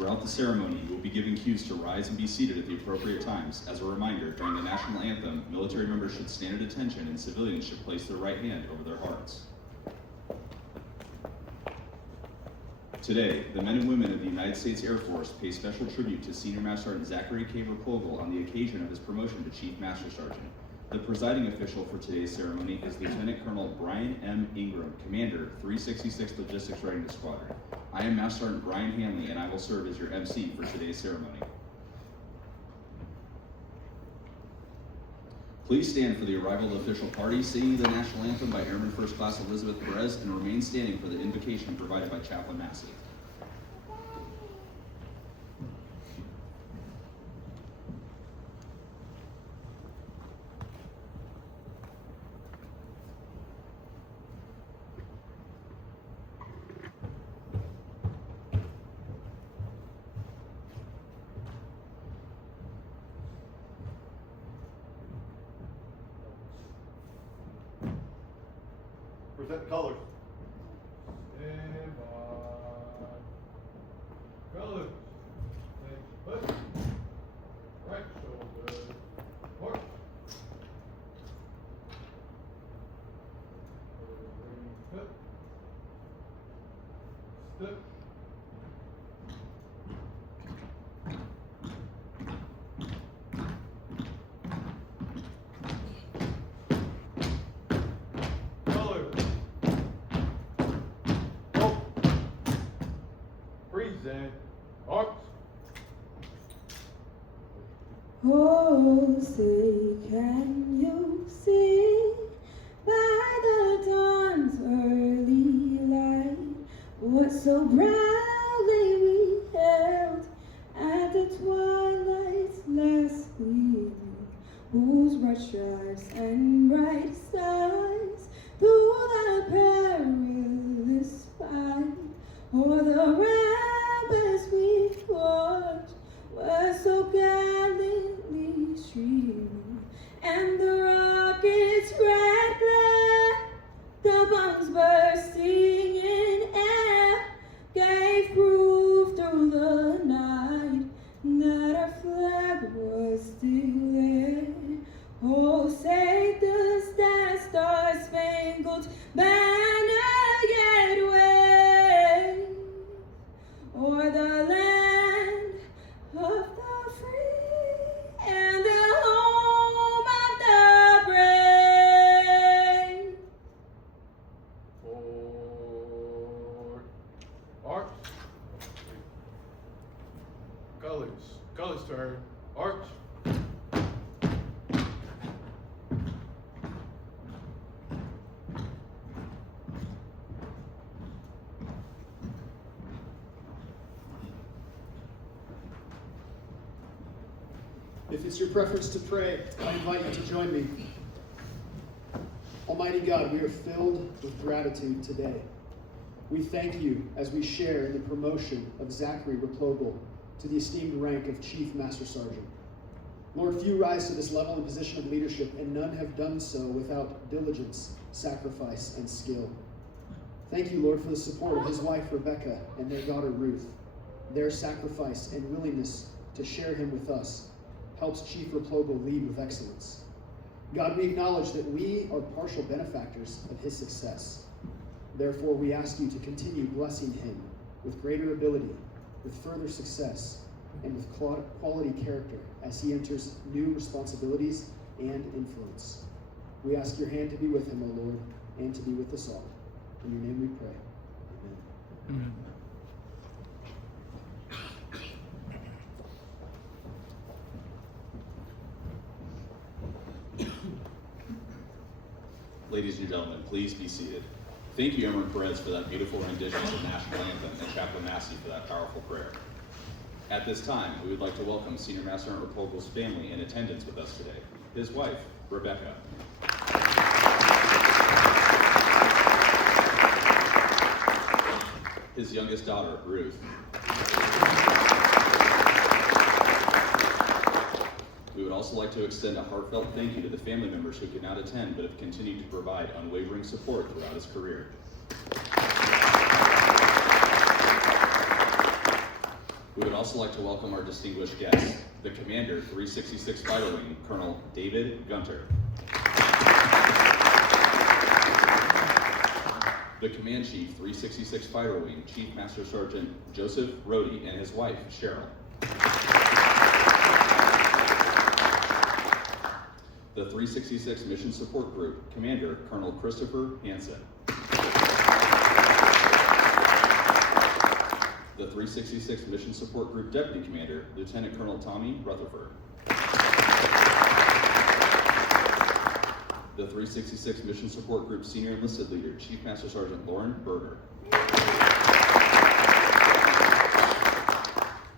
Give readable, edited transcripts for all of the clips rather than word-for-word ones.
Throughout the ceremony, you will be given cues to rise and be seated at the appropriate times. As a reminder, during the national anthem, military members should stand at attention and civilians should place their right hand over their hearts. Today, the men and women of the United States Air Force pay special tribute to Senior Master Sergeant Zachary K. Replogle on the occasion of his promotion to Chief Master Sergeant. The presiding official for today's ceremony is Lieutenant Colonel Brian M. Ingram, Commander, 366th Logistics Readiness Squadron. I am Master Sergeant Brian Hanley, and I will serve as your MC for today's ceremony. Please stand for the arrival of the official party, singing the national anthem by Airman First Class Elizabeth Perez, and remain standing for the invocation provided by Chaplain Massey. Present colors. Stand by. Colors. Next foot. Right shoulder. March. Foot. Step. Present arts. Oh, say, can you see by the dawn's early light what so proudly we held at the twilight's last gleaming, whose bright stripes and bright stars through the perilous fight, o'er the ramparts we watched were so gallantly streaming, and the rockets' red glare, the bombs bursting in air, gave proof through the night that our flag was still there. Oh, say does that star-spangled banner yet wave o'er the land of the free and the home of the brave? Forward. Arch. Colors. Colors turn. Arch. If it's your preference to pray, I invite you to join me. Almighty God, we are filled with gratitude today. We thank you as we share in the promotion of Zachary Replogle to the esteemed rank of Chief Master Sergeant. Lord, few rise to this level and position of leadership, and none have done so without diligence, sacrifice, and skill. Thank you, Lord, for the support of his wife, Rebecca, and their daughter, Ruth. Their sacrifice and willingness to share him with us helps Chief Replogle lead with excellence. God, we acknowledge that we are partial benefactors of his success. Therefore, we ask you to continue blessing him with greater ability, with further success, and with quality character as he enters new responsibilities and influence. We ask your hand to be with him, O Lord, and to be with us all. In your name we pray. Amen. Amen. Ladies and gentlemen, please be seated. Thank you, Airman Perez, for that beautiful rendition of the national anthem, and Chaplain Massey for that powerful prayer. At this time, we would like to welcome Senior Master Sergeant Replogle's family in attendance with us today. His wife, Rebecca. His youngest daughter, Ruth. We would also like to extend a heartfelt thank you to the family members who could not attend but have continued to provide unwavering support throughout his career. We would also like to welcome our distinguished guests, the Commander, 366 Fighter Wing, Colonel David Gunter. The Command Chief, 366 Fighter Wing, Chief Master Sergeant Joseph Rohde and his wife, Cheryl. The 366 Mission Support Group, Commander Colonel Christopher Hansen. The 366 Mission Support Group Deputy Commander, Lieutenant Colonel Tommy Rutherford. The 366 Mission Support Group Senior Enlisted Leader, Chief Master Sergeant Lauren Berger.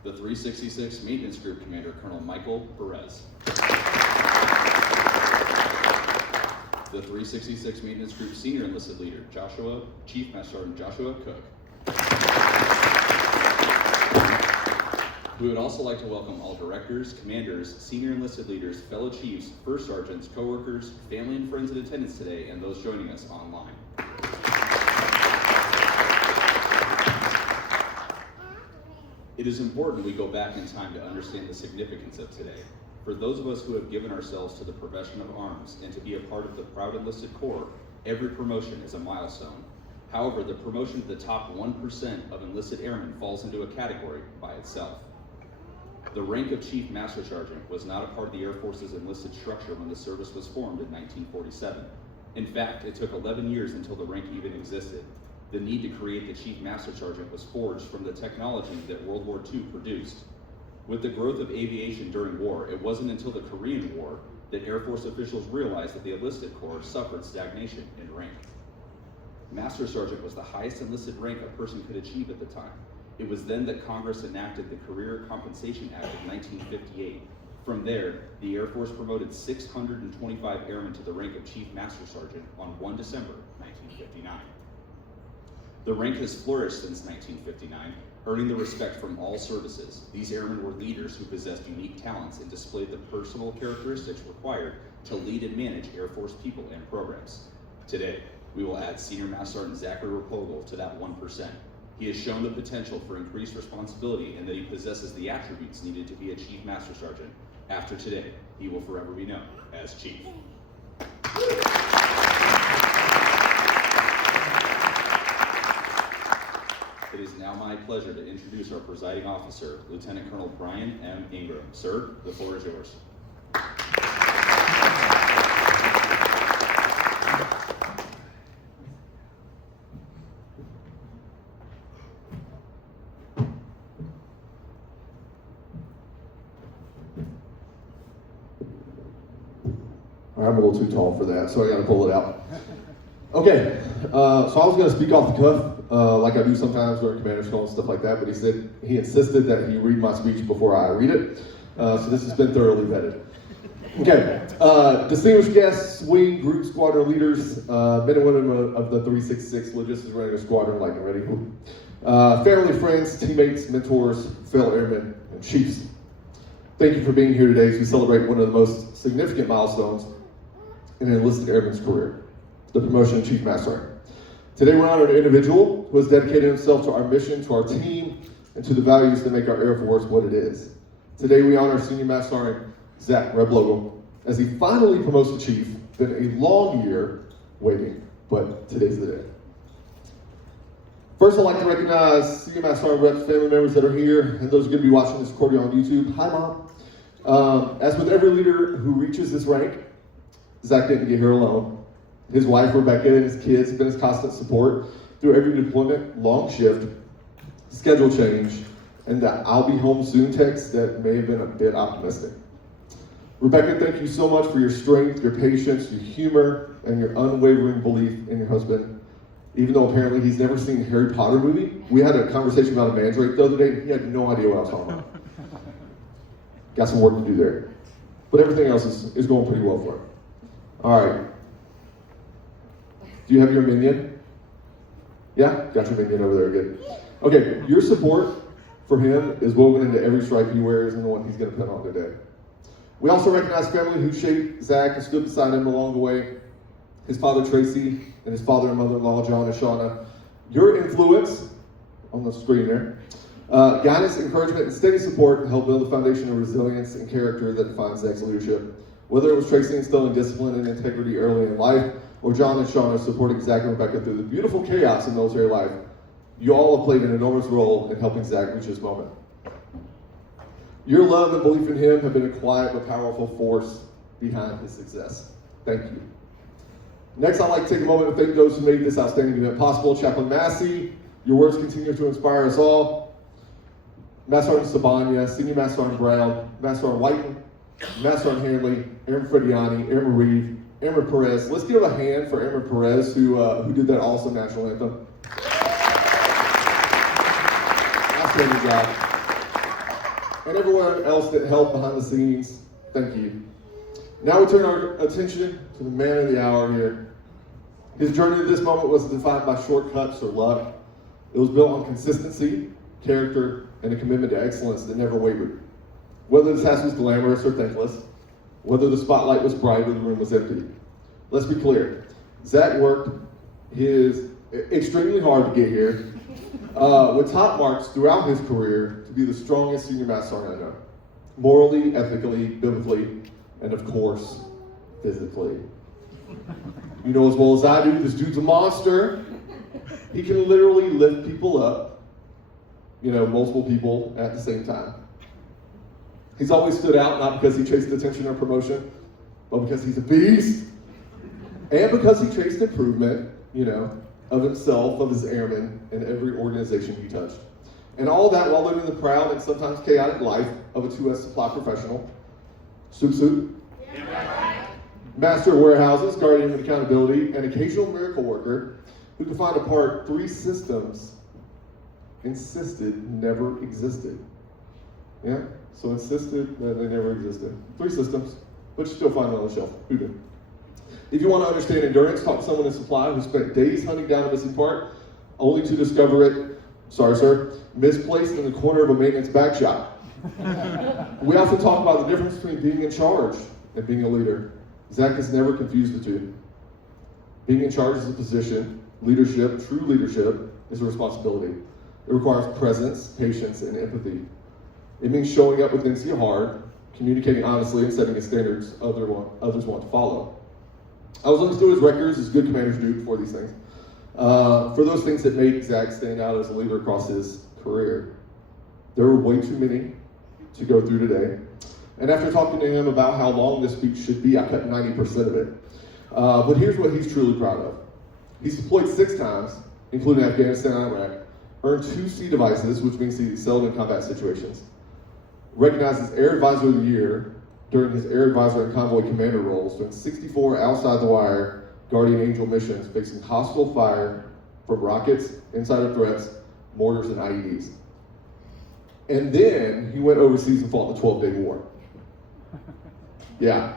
The 366 Maintenance Group Commander, Colonel Michael Perez. The 366 Maintenance Group Senior Enlisted Leader, Chief Master Sergeant Joshua Cook. We would also like to welcome all directors, commanders, senior enlisted leaders, fellow chiefs, first sergeants, coworkers, family and friends in attendance today, and those joining us online. It is important we go back in time to understand the significance of today. For those of us who have given ourselves to the profession of arms and to be a part of the proud enlisted corps, every promotion is a milestone. However, the promotion to the top 1% of enlisted airmen falls into a category by itself. The rank of Chief Master Sergeant was not a part of the Air Force's enlisted structure when the service was formed in 1947. In fact, it took 11 years until the rank even existed. The need to create the Chief Master Sergeant was forged from the technology that World War II produced. With the growth of aviation during war, it wasn't until the Korean War that Air Force officials realized that the enlisted corps suffered stagnation in rank. Master Sergeant was the highest enlisted rank a person could achieve at the time. It was then that Congress enacted the Career Compensation Act of 1958. From there, the Air Force promoted 625 airmen to the rank of Chief Master Sergeant on 1 December 1959. The rank has flourished since 1959, earning the respect from all services. These airmen were leaders who possessed unique talents and displayed the personal characteristics required to lead and manage Air Force people and programs. Today, we will add Senior Master Sergeant Zachary Replogle to that 1%. He has shown the potential for increased responsibility and that he possesses the attributes needed to be a Chief Master Sergeant. After today, he will forever be known as Chief. It is now my pleasure to introduce our presiding officer, Lieutenant Colonel Brian M. Ingram. Sir, the floor is yours. I'm a little too tall for that, so I gotta pull it out. Okay, so I was gonna speak off the cuff, like I do sometimes during commander's call and stuff like that, but he insisted that he read my speech before I read it, so this has been thoroughly vetted. Okay, distinguished guests, wing, group, squadron leaders, men and women of the 366 Logistics Readiness Squadron, like and ready, family, friends, teammates, mentors, fellow airmen, and chiefs. Thank you for being here today as we celebrate one of the most significant milestones in an enlisted airman's career, the promotion of Chief Master Sergeant. Today we're honoring an individual who has dedicated himself to our mission, to our team, and to the values that make our Air Force what it is. Today we honor Senior Master Sergeant Zach Replogle as he finally promotes to Chief. Been a long year waiting, but today's the day. First, I'd like to recognize Senior Master Sergeant Rep's family members that are here, and those who are going to be watching this recording on YouTube. Hi, Mom. As with every leader who reaches this rank, Zach didn't get here alone. His wife, Rebecca, and his kids have been his constant support through every deployment, long shift, schedule change, and that I'll be home soon text that may have been a bit optimistic. Rebecca, thank you so much for your strength, your patience, your humor, and your unwavering belief in your husband. Even though apparently he's never seen a Harry Potter movie. We had a conversation about a mandrake the other day, and he had no idea what I was talking about. Got some work to do there. But everything else is going pretty well for him. All right. Do you have your minion? Yeah? Got your minion over there, good. Okay, your support for him is woven into every stripe he wears and the one he's going to put on today. We also recognize family who shaped Zach and stood beside him along the way. His father, Tracy, and his father and mother-in-law, John and Shauna. Your influence, on the screen there, Guidance, encouragement, and steady support helped build a foundation of resilience and character that defines Zach's leadership. Whether it was Tracy instilling discipline and integrity early in life, or John and Shauna supporting Zach and Rebecca through the beautiful chaos in military life, you all have played an enormous role in helping Zach reach this moment. Your love and belief in him have been a quiet but powerful force behind his success. Thank you. Next, I'd like to take a moment to thank those who made this outstanding event possible. Chaplain Massey, your words continue to inspire us all. Master Sergeant Sabanya, Senior Master Sergeant Brown, Master Sergeant Whiten, Master Sergeant Hanley, Aaron Frediani, Aaron Reeve, Aaron Perez. Let's give a hand for Aaron Perez who did that awesome national anthem. Outstanding job. And everyone else that helped behind the scenes, thank you. Now we turn our attention to the man of the hour here. His journey to this moment was defined by shortcuts or luck. It was built on consistency, character, and a commitment to excellence that never wavered. Whether the task was glamorous or thankless, whether the spotlight was bright or the room was empty. Let's be clear, Zach worked extremely hard to get here, with top marks throughout his career to be the strongest senior master sergeant I know. Morally, ethically, biblically, and of course, physically. You know as well as I do, this dude's a monster. He can literally lift people up, multiple people at the same time. He's always stood out, not because he chased attention or promotion, but because he's a beast. And because he chased improvement, of himself, of his airmen, in every organization he touched. And all that while living the proud and sometimes chaotic life of a 2S supply professional. Soup. Yeah. Master of warehouses, guardian of accountability, and occasional miracle worker who could find apart 3 systems insisted never existed. Yeah? So insisted that they never existed. 3 systems, but you still find them on the shelf. Who knew? If you want to understand endurance, talk to someone in supply who spent days hunting down a missing part, only to discover it, sorry sir, misplaced in the corner of a maintenance back shop. We often talk about the difference between being in charge and being a leader. Zach has never confused the two. Being in charge is a position. Leadership, true leadership, is a responsibility. It requires presence, patience, and empathy. It means showing up with NC hard, communicating honestly, and setting the standards others want to follow. I was looking through his records, as good commanders do before these things, for those things that made Zach stand out as a leader across his career. There were way too many to go through today. And after talking to him about how long this speech should be, I cut 90% of it. But here's what he's truly proud of. He's deployed 6 times, including Afghanistan and Iraq, earned 2 C devices, which means he excelled in combat situations, recognized as Air Advisor of the Year during his Air Advisor and Convoy Commander roles, doing 64 outside-the-wire Guardian Angel missions facing hostile fire from rockets, insider threats, mortars, and IEDs. And then he went overseas and fought the 12-day war. Yeah,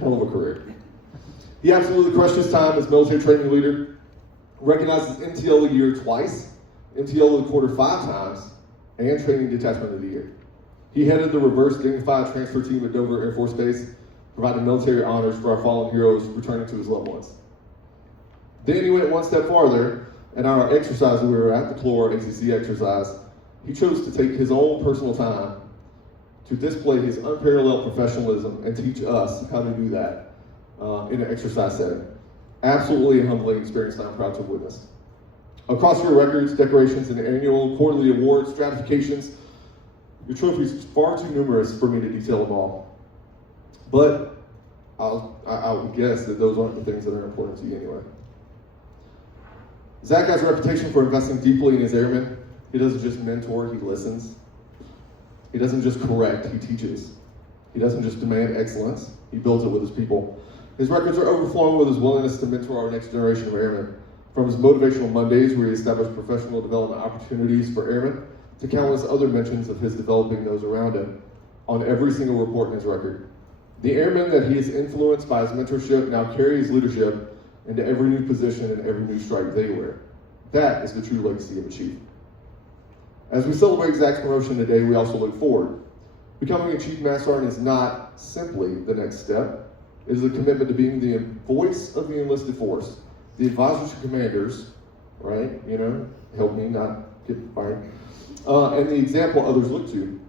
hell of a career. He absolutely crushed his time as military training leader, recognized as MTL of the Year twice, MTL of the Quarter 5 times, and Training Detachment of the Year. He headed the reverse dignified transfer team at Dover Air Force Base, providing military honors for our fallen heroes returning to his loved ones. Then he went one step farther, and on our exercise we were at the CLOR ACC exercise, he chose to take his own personal time to display his unparalleled professionalism and teach us how to do that in an exercise setting. Absolutely a humbling experience that I'm proud to have witnessed. Across your records, decorations, and annual quarterly awards, stratifications, your trophies far too numerous for me to detail them all. But I would guess that those aren't the things that are important to you anyway. Zach has a reputation for investing deeply in his airmen. He doesn't just mentor, he listens. He doesn't just correct, he teaches. He doesn't just demand excellence, he builds it with his people. His records are overflowing with his willingness to mentor our next generation of airmen. From his motivational Mondays, where he established professional development opportunities for airmen, to countless other mentions of his developing those around him on every single report in his record. The airmen that he has influenced by his mentorship now carry his leadership into every new position and every new stripe they wear. That is the true legacy of a chief. As we celebrate Zach's promotion today, we also look forward. Becoming a Chief Master Sergeant is not simply the next step. It is a commitment to being the voice of the enlisted force, the advisors to commanders, right? Help me not get fired. And the example others look to.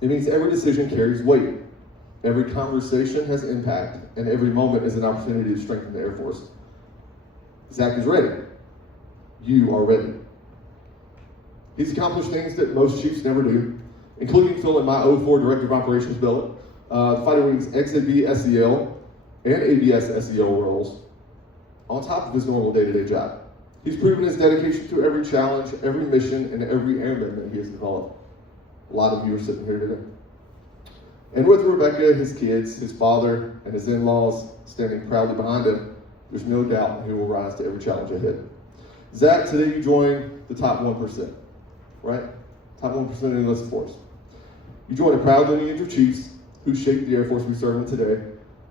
It means every decision carries weight. Every conversation has impact, and every moment is an opportunity to strengthen the Air Force. Zach is ready. You are ready. He's accomplished things that most chiefs never do, including filling my 04 Director of Operations billet, the Fighter Wings XAB SEL and ABS SEL roles, on top of his normal day-to-day job. He's proven his dedication to every challenge, every mission, and every airman that he has developed. A lot of you are sitting here today. And with Rebecca, his kids, his father, and his in-laws standing proudly behind him, there's no doubt he will rise to every challenge ahead. Zach, today you join the top 1%, right? Top 1% of the enlisted force. You join a proud lineage of chiefs who shaped the Air Force we serve in today,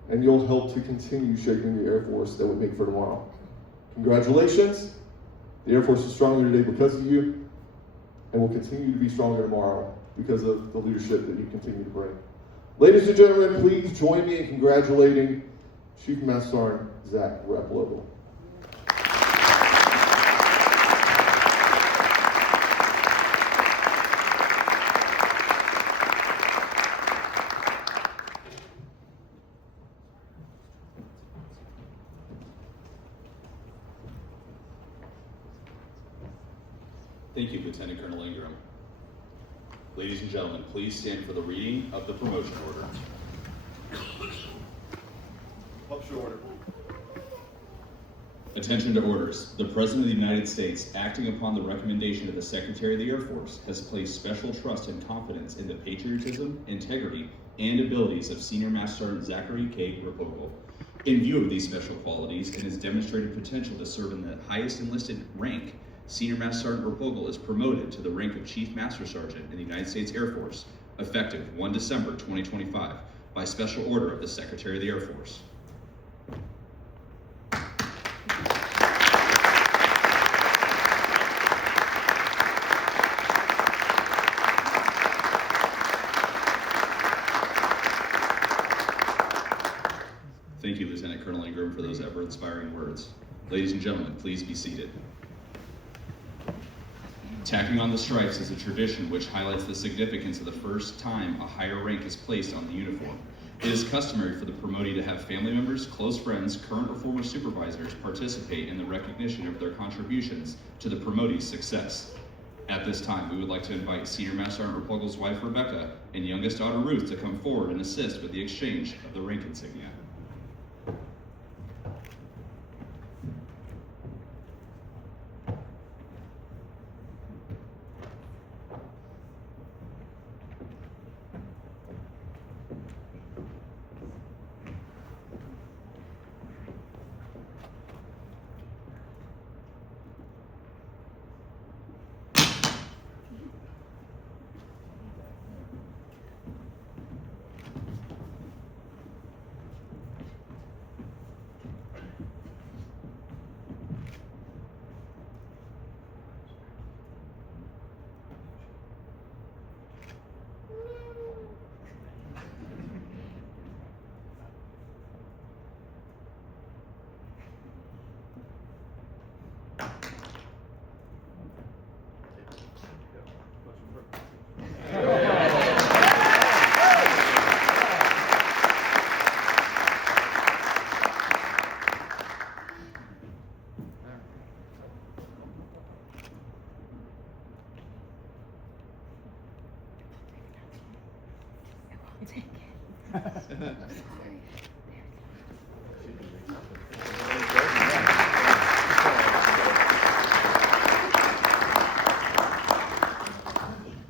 and you'll help to continue shaping the Air Force that we make for tomorrow. Congratulations. The Air Force is stronger today because of you, and will continue to be stronger tomorrow because of the leadership that you continue to bring. Ladies and gentlemen, please join me in congratulating Chief Master Sergeant Zach Replogle. Thank you, Lieutenant Colonel Ingram. Ladies and gentlemen, please stand for the reading of the promotion order. Publish order. Attention to orders. The President of the United States, acting upon the recommendation of the Secretary of the Air Force, has placed special trust and confidence in the patriotism, integrity, and abilities of Senior Master Sergeant Zachary K. Replogle. In view of these special qualities and his demonstrated potential to serve in the highest enlisted rank, Senior Master Sergeant Replogle is promoted to the rank of Chief Master Sergeant in the United States Air Force, effective 1 December 2025, by special order of the Secretary of the Air Force. Thank you, Lieutenant Colonel Ingram, for those ever-inspiring words. Ladies and gentlemen, please be seated. Tacking on the stripes is a tradition which highlights the significance of the first time a higher rank is placed on the uniform. It is customary for the promotee to have family members, close friends, current or former supervisors participate in the recognition of their contributions to the promotee's success. At this time, we would like to invite Senior Master Sergeant Replogle's wife, Rebecca, and youngest daughter, Ruth, to come forward and assist with the exchange of the rank insignia.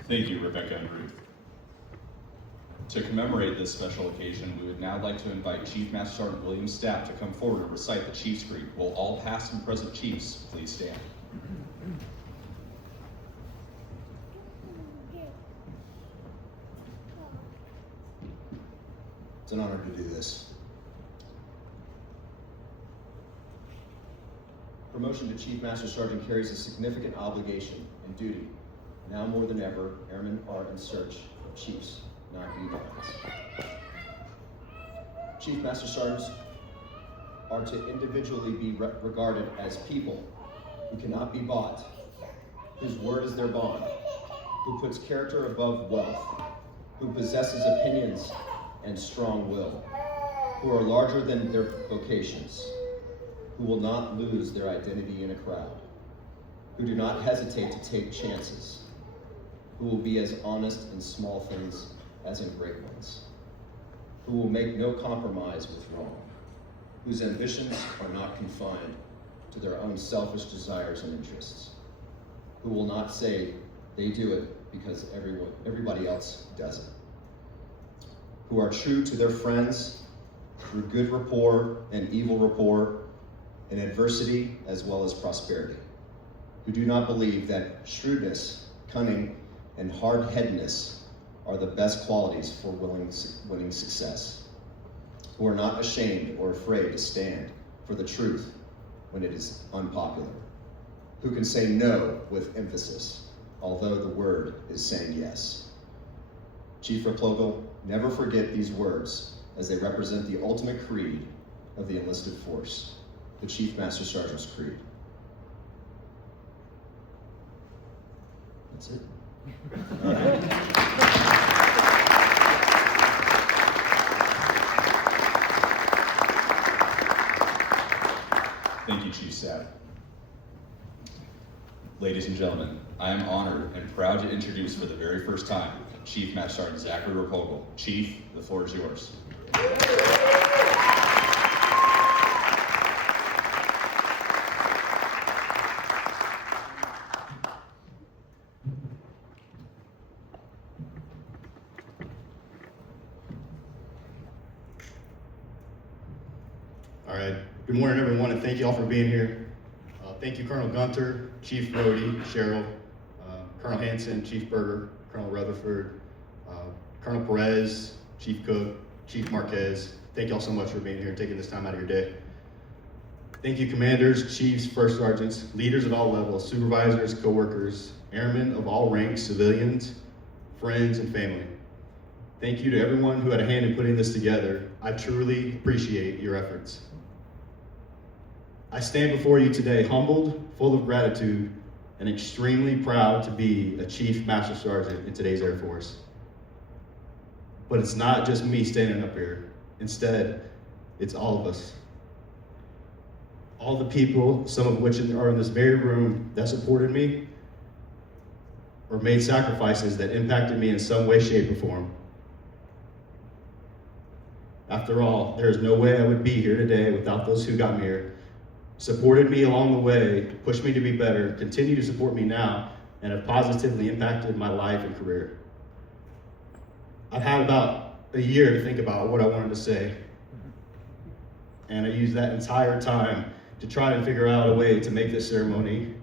Thank you, Rebecca and Ruth. To commemorate this special occasion, we would now like to invite Chief Master Sergeant William Stapp to come forward and recite the Chief's Creed. Will all past and present chiefs please stand? It's an honor to do this. Promotion to Chief Master Sergeant carries a significant obligation and duty. Now more than ever, airmen are in search of chiefs, not E-lines. Chief Master Sergeants are to individually be regarded as people who cannot be bought, whose word is their bond, who puts character above wealth, who possesses opinions and strong will, who are larger than their vocations, who will not lose their identity in a crowd, who do not hesitate to take chances, who will be as honest in small things as in great ones, who will make no compromise with wrong, whose ambitions are not confined to their own selfish desires and interests, who will not say they do it because everybody else does it, who are true to their friends through good rapport and evil rapport, in adversity as well as prosperity, who do not believe that shrewdness, cunning, and hard-headedness are the best qualities for winning success, who are not ashamed or afraid to stand for the truth when it is unpopular, who can say no with emphasis, although the word is saying yes. Chief Replogle, never forget these words as they represent the ultimate creed of the enlisted force, the Chief Master Sergeant's Creed. That's it. All right. Thank you, Chief Sapp. Ladies and gentlemen, I am honored and proud to introduce for the very first time Chief Master Sergeant Zachary Replogle. Chief, the floor is yours. All right. Good morning, everyone, and thank you all for being here. Thank you, Colonel Gunter, Chief Brody, Cheryl, Colonel Hanson, Chief Berger, Colonel Rutherford, Colonel Perez, Chief Cook, Chief Marquez. Thank you all so much for being here and taking this time out of your day. Thank you, commanders, chiefs, first sergeants, leaders at all levels, supervisors, co-workers, airmen of all ranks, civilians, friends, and family. Thank you to everyone who had a hand in putting this together. I truly appreciate your efforts. I stand before you today humbled, full of gratitude, and extremely proud to be a Chief Master Sergeant in today's Air Force. But it's not just me standing up here. Instead, it's all of us. All the people, some of which are in this very room, that supported me or made sacrifices that impacted me in some way, shape, or form. After all, there is no way I would be here today without those who got me here, supported me along the way, pushed me to be better, continue to support me now, and have positively impacted my life and career. I've had about a year to think about what I wanted to say, and I used that entire time to try and figure out a way to make this ceremony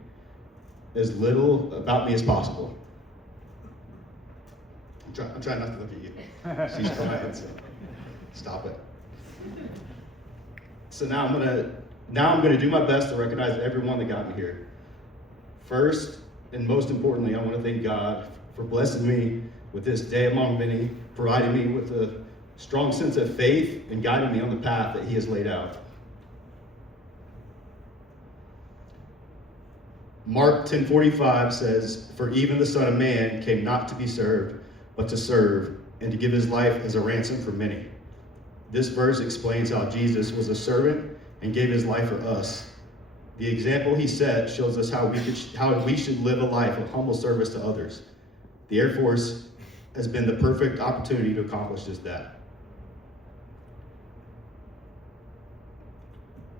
as little about me as possible. I'm trying not to look at you. She's crying, so stop it. So now I'm gonna do my best to recognize everyone that got me here. First, and most importantly, I want to thank God for blessing me with this day among many, providing me with a strong sense of faith and guiding me on the path that He has laid out. Mark 10:45 says, "For even the Son of Man came not to be served, but to serve, and to give His life as a ransom for many." This verse explains how Jesus was a servant and gave His life for us. The example He set shows us how we should live a life of humble service to others. The Air Force has been the perfect opportunity to accomplish just that.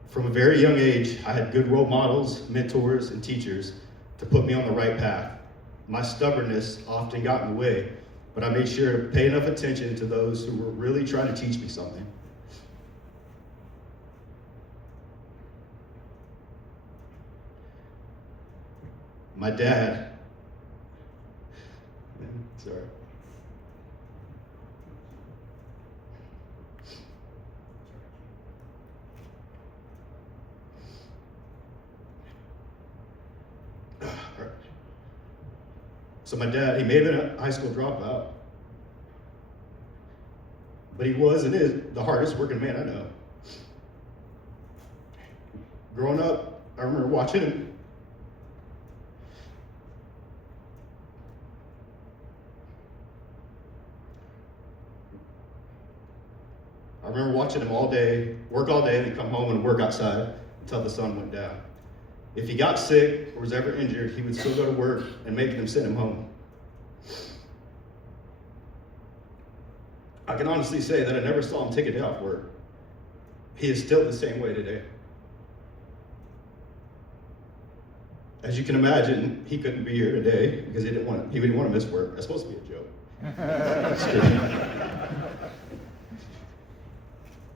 From a very young age, I had good role models, mentors, and teachers to put me on the right path. My stubbornness often got in the way, but I made sure to pay enough attention to those who were really trying to teach me something. My dad, sorry. So my dad, he may have been a high school dropout, but he was and is the hardest working man I know. Growing up, I remember watching him I remember watching him all day, work all day, and then come home and work outside until the sun went down. If he got sick or was ever injured, he would still go to work and make them send him home. I can honestly say that I never saw him take a day off work. He is still the same way today. As you can imagine, he couldn't be here today because he didn't want to miss work. That's supposed to be a joke.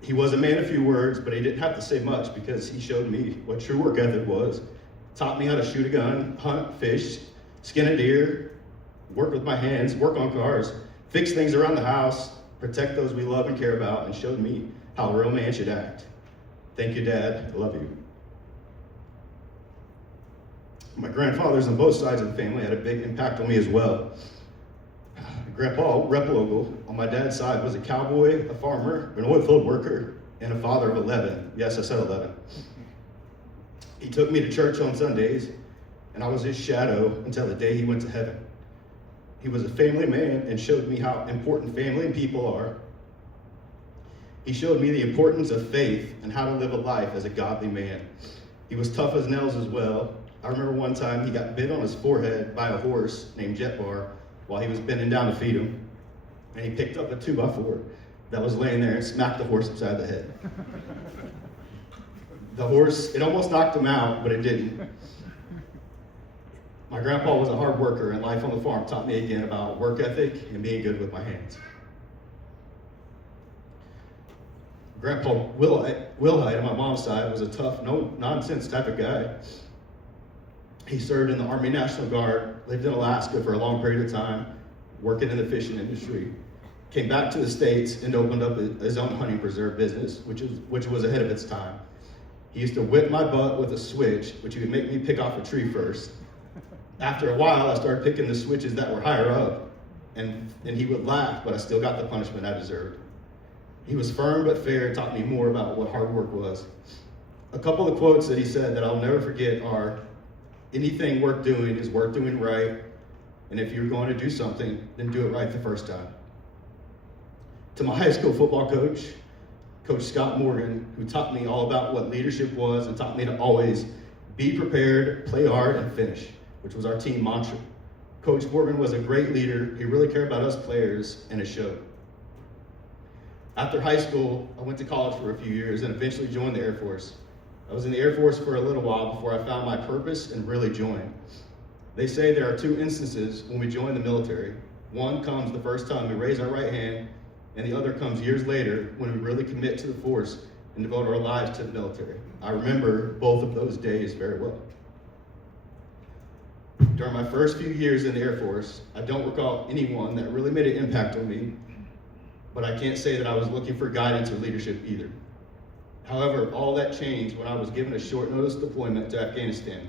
He was a man of few words, but he didn't have to say much because he showed me what true work ethic was. Taught me how to shoot a gun, hunt, fish, skin a deer, work with my hands, work on cars, fix things around the house, protect those we love and care about, and showed me how a real man should act. Thank you, Dad. I love you. My grandfathers on both sides of the family had a big impact on me as well. Grandpa Replogle on my dad's side was a cowboy, a farmer, an oil field worker, and a father of 11. Yes, I said 11. He took me to church on Sundays, and I was his shadow until the day he went to heaven. He was a family man and showed me how important family and people are. He showed me the importance of faith and how to live a life as a godly man. He was tough as nails as well. I remember one time he got bit on his forehead by a horse named Jet Bar while he was bending down to feed him. And he picked up a 2x4 that was laying there and smacked the horse upside the head. The horse, it almost knocked him out, but it didn't. My grandpa was a hard worker, and life on the farm taught me again about work ethic and being good with my hands. Grandpa Wilhite on my mom's side was a tough, no-nonsense type of guy. He served in the Army National Guard, lived in Alaska for a long period of time, working in the fishing industry. Came back to the States and opened up his own hunting preserve business, which was ahead of its time. He used to whip my butt with a switch, which he would make me pick off a tree first. After a while, I started picking the switches that were higher up, and he would laugh, but I still got the punishment I deserved. He was firm but fair and taught me more about what hard work was. A couple of quotes that he said that I'll never forget are, anything worth doing is worth doing right, and if you're going to do something, then do it right the first time. To my high school football coach, Coach Scott Morgan, who taught me all about what leadership was and taught me to always be prepared, play hard, and finish, which was our team mantra. Coach Morgan was a great leader. He really cared about us players, and it showed. After high school, I went to college for a few years and eventually joined the Air Force. I was in the Air Force for a little while before I found my purpose and really joined. They say there are two instances when we join the military. One comes the first time we raise our right hand, and the other comes years later when we really commit to the force and devote our lives to the military. I remember both of those days very well. During my first few years in the Air Force, I don't recall anyone that really made an impact on me, but I can't say that I was looking for guidance or leadership either. However, all that changed when I was given a short notice deployment to Afghanistan.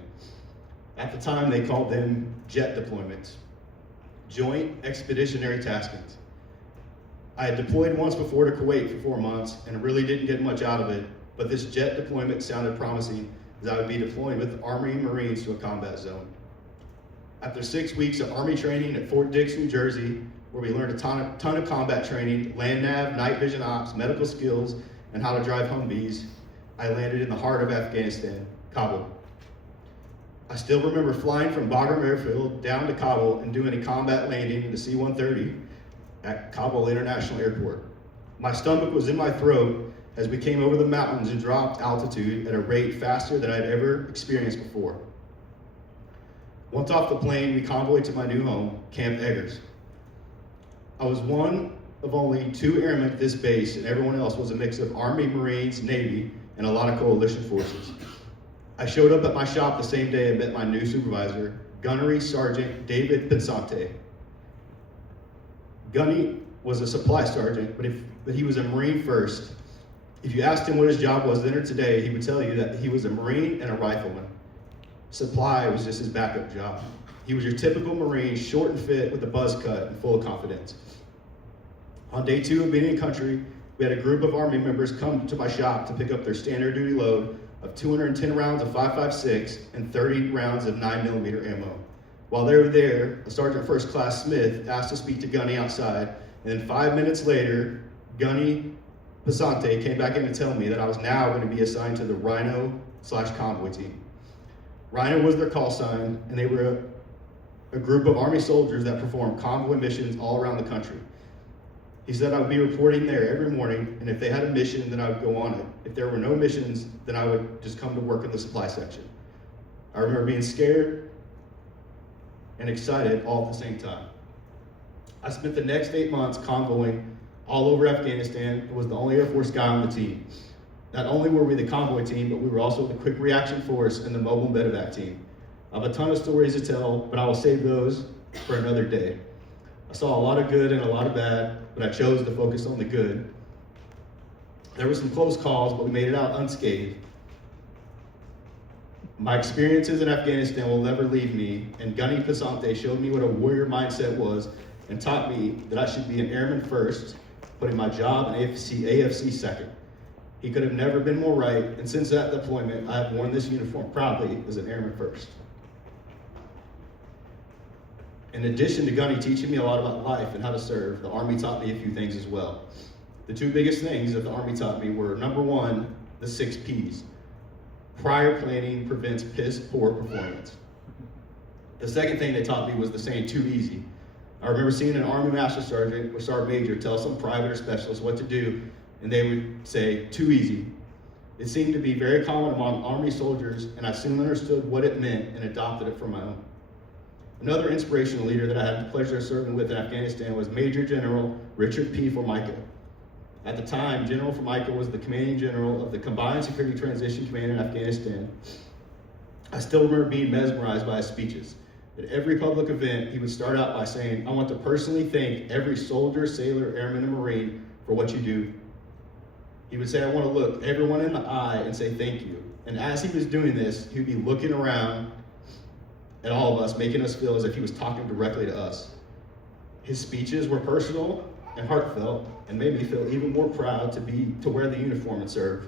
At the time, they called them JET deployments, Joint Expeditionary Taskings. I had deployed once before to Kuwait for 4 months and really didn't get much out of it, but this JET deployment sounded promising as I would be deploying with the Army and Marines to a combat zone. After 6 weeks of Army training at Fort Dix, New Jersey, where we learned a ton of combat training, land nav, night vision ops, medical skills, and how to drive Humvees, I landed in the heart of Afghanistan, Kabul. I still remember flying from Bagram Airfield down to Kabul and doing a combat landing in the C-130 at Kabul International Airport. My stomach was in my throat as we came over the mountains and dropped altitude at a rate faster than I'd ever experienced before. Once off the plane, we convoyed to my new home, Camp Eggers. I was one of only 2 airmen at this base, and everyone else was a mix of Army, Marines, Navy, and a lot of coalition forces. I showed up at my shop the same day and met my new supervisor, Gunnery Sergeant David Pensante. Gunny was a supply sergeant, but he was a Marine first. If you asked him what his job was then or today, he would tell you that he was a Marine and a rifleman. Supply was just his backup job. He was your typical Marine, short and fit with a buzz cut and full of confidence. On day 2 of being in country, we had a group of Army members come to my shop to pick up their standard duty load of 210 rounds of 5.56 and 30 rounds of 9mm ammo. While they were there, a Sergeant First Class Smith asked to speak to Gunny outside, and then 5 minutes later, Gunny Passante came back in to tell me that I was now going to be assigned to the Rhino/Convoy team. Rhino was their call sign, and they were a group of Army soldiers that performed convoy missions all around the country. He said I would be reporting there every morning, and if they had a mission, then I would go on it. If there were no missions, then I would just come to work in the supply section. I remember being scared and excited all at the same time. I spent the next 8 months convoying all over Afghanistan and was the only Air Force guy on the team. Not only were we the convoy team, but we were also the quick reaction force and the mobile medevac team. I have a ton of stories to tell, but I will save those for another day. I saw a lot of good and a lot of bad, but I chose to focus on the good. There were some close calls, but we made it out unscathed. My experiences in Afghanistan will never leave me, and Gunny Passante showed me what a warrior mindset was and taught me that I should be an airman first, putting my job and AFC second. He could have never been more right, and since that deployment, I have worn this uniform proudly as an airman first. In addition to Gunny teaching me a lot about life and how to serve, the Army taught me a few things as well. The two biggest things that the Army taught me were, number one, the 6 Ps. Prior planning prevents piss-poor performance. The second thing they taught me was the saying, too easy. I remember seeing an Army Master Sergeant or Sergeant Major tell some private or specialist what to do, and they would say, too easy. It seemed to be very common among Army soldiers, and I soon understood what it meant and adopted it for my own. Another inspirational leader that I had the pleasure of serving with in Afghanistan was Major General Richard P. Formica. At the time, General Formica was the commanding general of the Combined Security Transition Command in Afghanistan. I still remember being mesmerized by his speeches. At every public event, he would start out by saying, I want to personally thank every soldier, sailor, airman, and Marine for what you do. He would say, I want to look everyone in the eye and say thank you. And as he was doing this, he would be looking around at all of us, making us feel as if he was talking directly to us. His speeches were personal and heartfelt and made me feel even more proud to wear the uniform and serve.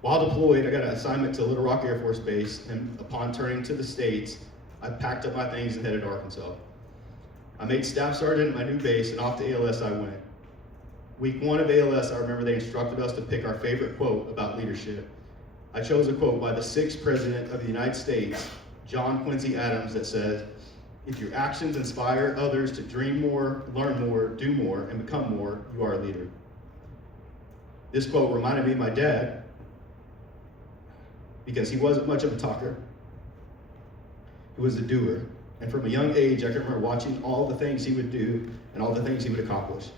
While deployed, I got an assignment to Little Rock Air Force Base, and upon turning to the States, I packed up my things and headed to Arkansas. I made staff sergeant at my new base, and off to ALS I went. Week 1 of ALS, I remember they instructed us to pick our favorite quote about leadership. I chose a quote by the 6th President of the United States, John Quincy Adams, that said, if your actions inspire others to dream more, learn more, do more, and become more, you are a leader. This quote reminded me of my dad, because he wasn't much of a talker. He was a doer. And from a young age, I can remember watching all the things he would do and all the things he would accomplish.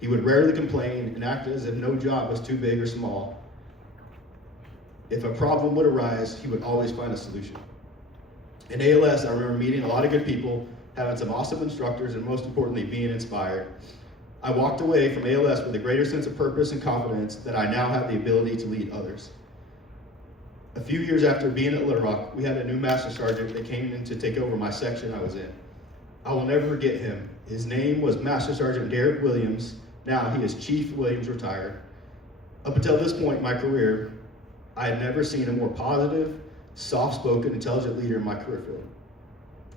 He would rarely complain and act as if no job was too big or small. If a problem would arise, he would always find a solution. In ALS, I remember meeting a lot of good people, having some awesome instructors, and most importantly, being inspired. I walked away from ALS with a greater sense of purpose and confidence that I now have the ability to lead others. A few years after being at Little Rock, we had a new Master Sergeant that came in to take over my section I was in. I will never forget him. His name was Master Sergeant Derek Williams. Now he is Chief Williams, retired. Up until this point in my career, I had never seen a more positive, soft-spoken, intelligent leader in my career field.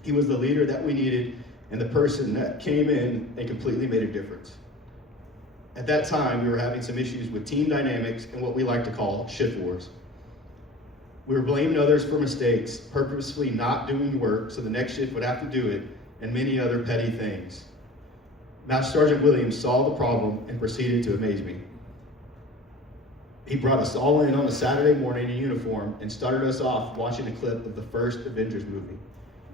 He was the leader that we needed and the person that came in and completely made a difference. At that time, we were having some issues with team dynamics and what we like to call shift wars. We were blaming others for mistakes, purposefully not doing work so the next shift would have to do it, and many other petty things. Master Sergeant Williams saw the problem and proceeded to amaze me. He brought us all in on a Saturday morning in uniform and started us off watching a clip of the first Avengers movie.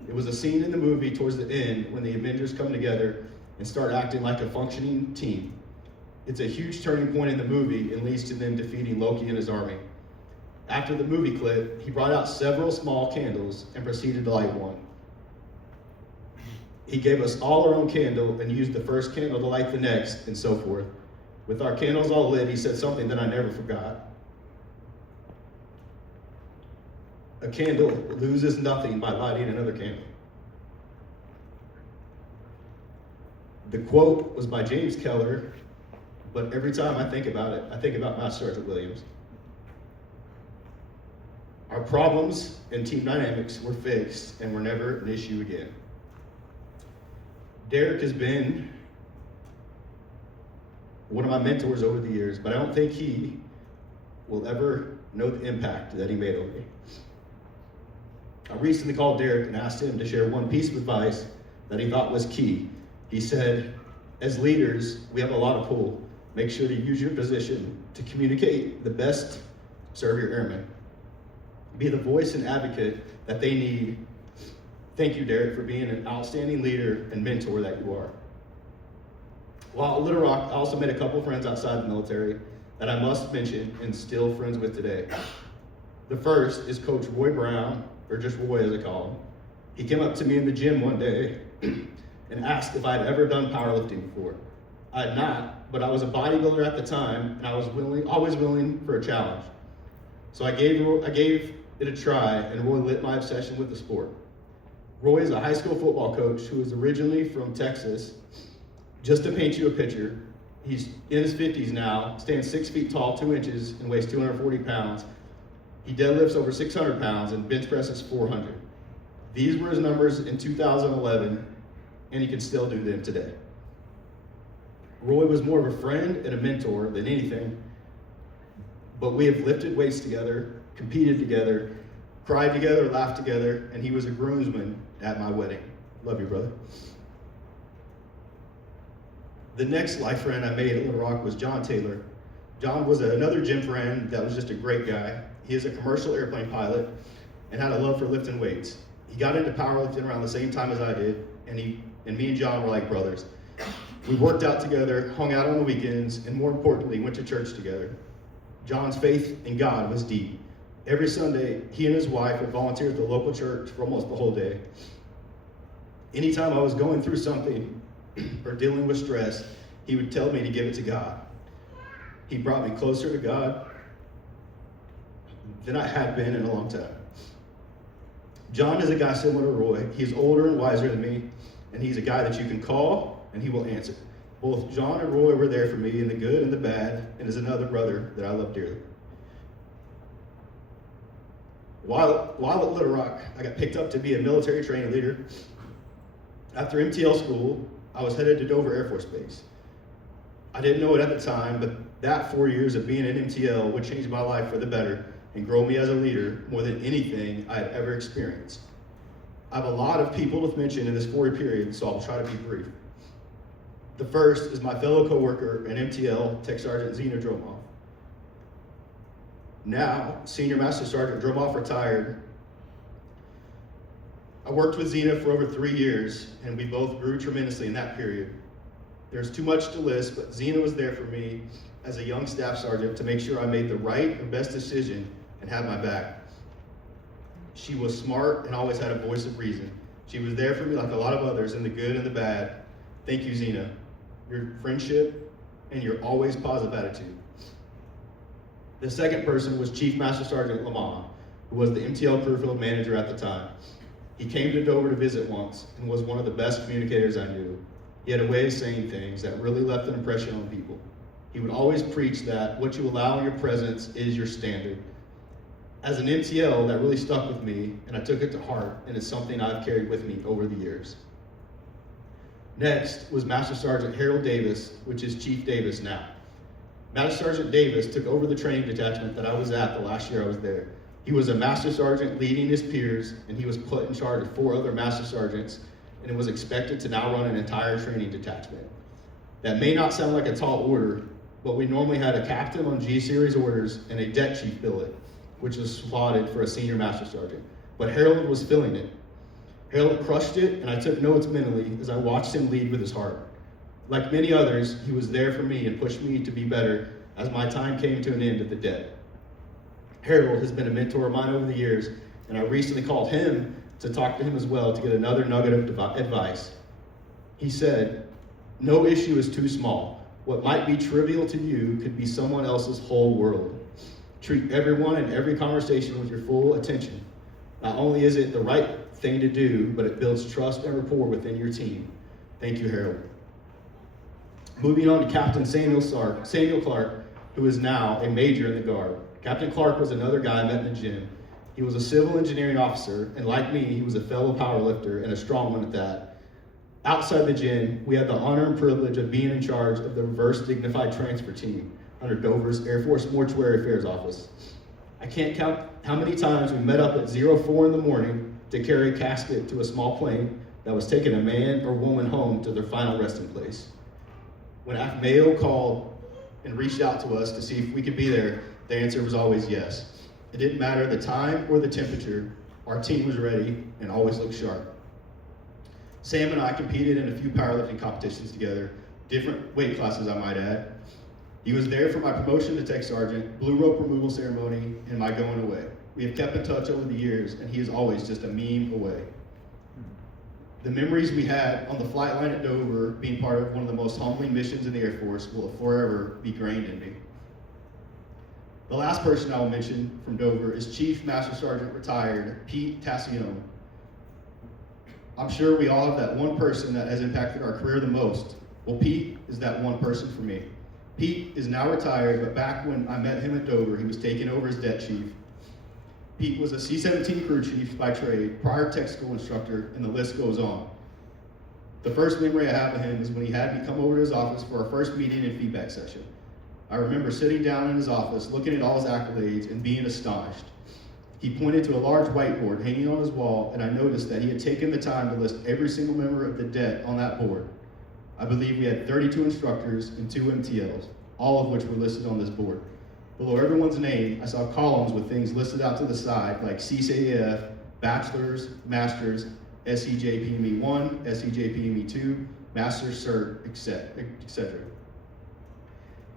It was a scene in the movie towards the end when the Avengers come together and start acting like a functioning team. It's a huge turning point in the movie and leads to them defeating Loki and his army. After the movie clip, he brought out several small candles and proceeded to light one. He gave us all our own candle and used the first candle to light the next, and so forth. With our candles all lit, he said something that I never forgot. A candle loses nothing by lighting another candle. The quote was by James Keller, but every time I think about it, I think about Master Sergeant Williams. Our problems and team dynamics were fixed and were never an issue again. Derek has been one of my mentors over the years, but I don't think he will ever know the impact that he made on me. I recently called Derek and asked him to share one piece of advice that he thought was key. He said, as leaders, we have a lot of pull. Make sure to use your position to communicate the best, serve your airmen. Be the voice and advocate that they need. Thank you, Derek, for being an outstanding leader and mentor that you are. While at Little Rock, I also made a couple friends outside the military that I must mention and still friends with today. The first is Coach Roy Brown, or just Roy as I call him. He came up to me in the gym one day and asked if I'd ever done powerlifting before. I had not, but I was a bodybuilder at the time, and I was always willing for a challenge. So I gave it a try, and Roy lit my obsession with the sport. Roy is a high school football coach who is originally from Texas. Just to paint you a picture, he's in his 50s now, stands 6 feet tall, 2 inches, and weighs 240 pounds. He deadlifts over 600 pounds and bench presses 400. These were his numbers in 2011, and he can still do them today. Roy was more of a friend and a mentor than anything, but we have lifted weights together, competed together, cried together, laughed together, and he was a groomsman at my wedding. Love you, brother. The next life friend I made at Little Rock was John Taylor. John was another gym friend that was just a great guy. He is a commercial airplane pilot and had a love for lifting weights. He got into powerlifting around the same time as I did, and me and John were like brothers. We worked out together, hung out on the weekends, and more importantly, went to church together. John's faith in God was deep. Every Sunday, he and his wife would volunteer at the local church for almost the whole day. Anytime I was going through something or dealing with stress, he would tell me to give it to God. He brought me closer to God than I had been in a long time. John is a guy similar to Roy. He's older and wiser than me, and he's a guy that you can call and he will answer. Both John and Roy were there for me in the good and the bad, and is another brother that I love dearly. While at Little Rock, I got picked up to be a military training leader. After MTL school, I was headed to Dover Air Force Base. I didn't know it at the time, but that 4 years of being in MTL would change my life for the better and grow me as a leader more than anything I had ever experienced. I have a lot of people to mention in this 4-year period, so I'll try to be brief. The first is my fellow coworker and MTL Tech Sergeant Zena Dromoff. Now, Senior Master Sergeant Dromoff retired. I worked with Zena for over 3 years, and we both grew tremendously in that period. There's too much to list, but Zena was there for me as a young staff sergeant to make sure I made the right and best decision and had my back. She was smart and always had a voice of reason. She was there for me like a lot of others in the good and the bad. Thank you, Zena. Your friendship and your always positive attitude. The second person was Chief Master Sergeant Lamont, who was the MTL crew field manager at the time. He came to Dover to visit once and was one of the best communicators I knew. He had a way of saying things that really left an impression on people. He would always preach that what you allow in your presence is your standard. As an MTL, that really stuck with me, and I took it to heart, and it's something I've carried with me over the years. Next was Master Sergeant Harold Davis, which is Chief Davis now. Master Sergeant Davis took over the training detachment that I was at the last year I was there. He was a Master Sergeant leading his peers, and he was put in charge of 4 other Master Sergeants, and was expected to now run an entire training detachment. That may not sound like a tall order, but we normally had a captain on G-Series orders and a deck chief billet, which was slotted for a senior Master Sergeant. But Harold was filling it. Harold crushed it, and I took notes mentally as I watched him lead with his heart. Like many others, he was there for me and pushed me to be better as my time came to an end at the deck. Harold has been a mentor of mine over the years, and I recently called him to talk to him as well to get another nugget of advice. He said, "No issue is too small. What might be trivial to you could be someone else's whole world. Treat everyone and every conversation with your full attention. Not only is it the right thing to do, but it builds trust and rapport within your team." Thank you, Harold. Moving on to Captain Samuel Clark, who is now a major in the Guard. Captain Clark was another guy I met in the gym. He was a civil engineering officer, and like me, he was a fellow powerlifter and a strong one at that. Outside the gym, we had the honor and privilege of being in charge of the reverse dignified transfer team under Dover's Air Force Mortuary Affairs Office. I can't count how many times we met up at 04 in the morning to carry a casket to a small plane that was taking a man or woman home to their final resting place. When Mayo called and reached out to us to see if we could be there, the answer was always yes. It didn't matter the time or the temperature, our team was ready and always looked sharp. Sam and I competed in a few powerlifting competitions together, different weight classes I might add. He was there for my promotion to tech sergeant, blue rope removal ceremony, and my going away. We have kept in touch over the years, and he is always just a meme away. The memories we had on the flight line at Dover, being part of one of the most humbling missions in the Air Force, will forever be ingrained in me. The last person I will mention from Dover is Chief Master Sergeant retired Pete Tassione. I'm sure we all have that one person that has impacted our career the most. Well, Pete is that one person for me. Pete is now retired, but back when I met him at Dover, he was taking over as det chief. Pete was a C-17 crew chief by trade, prior tech school instructor, and the list goes on. The first memory I have of him is when he had me come over to his office for our first meeting and feedback session. I remember sitting down in his office, looking at all his accolades and being astonished. He pointed to a large whiteboard hanging on his wall, and I noticed that he had taken the time to list every single member of the det on that board. I believe we had 32 instructors and 2 MTLs, all of which were listed on this board. Below everyone's name, I saw columns with things listed out to the side, like CCAF, bachelor's, master's, SEJ PME1, SEJ PME2, master's cert, etc.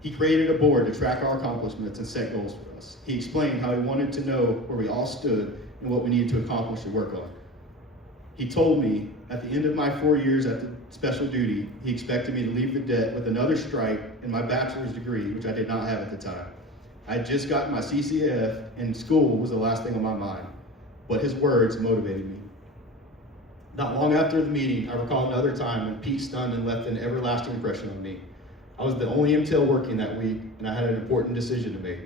He created a board to track our accomplishments and set goals for us. He explained how he wanted to know where we all stood and what we needed to accomplish and work on. He told me at the end of my 4 years at the special duty, he expected me to leave the det with another stripe and my bachelor's degree, which I did not have at the time. I had just gotten my CCAF, and school was the last thing on my mind, but his words motivated me. Not long after the meeting, I recall another time when Pete stunned and left an everlasting impression on me. I was the only MTL working that week, and I had an important decision to make.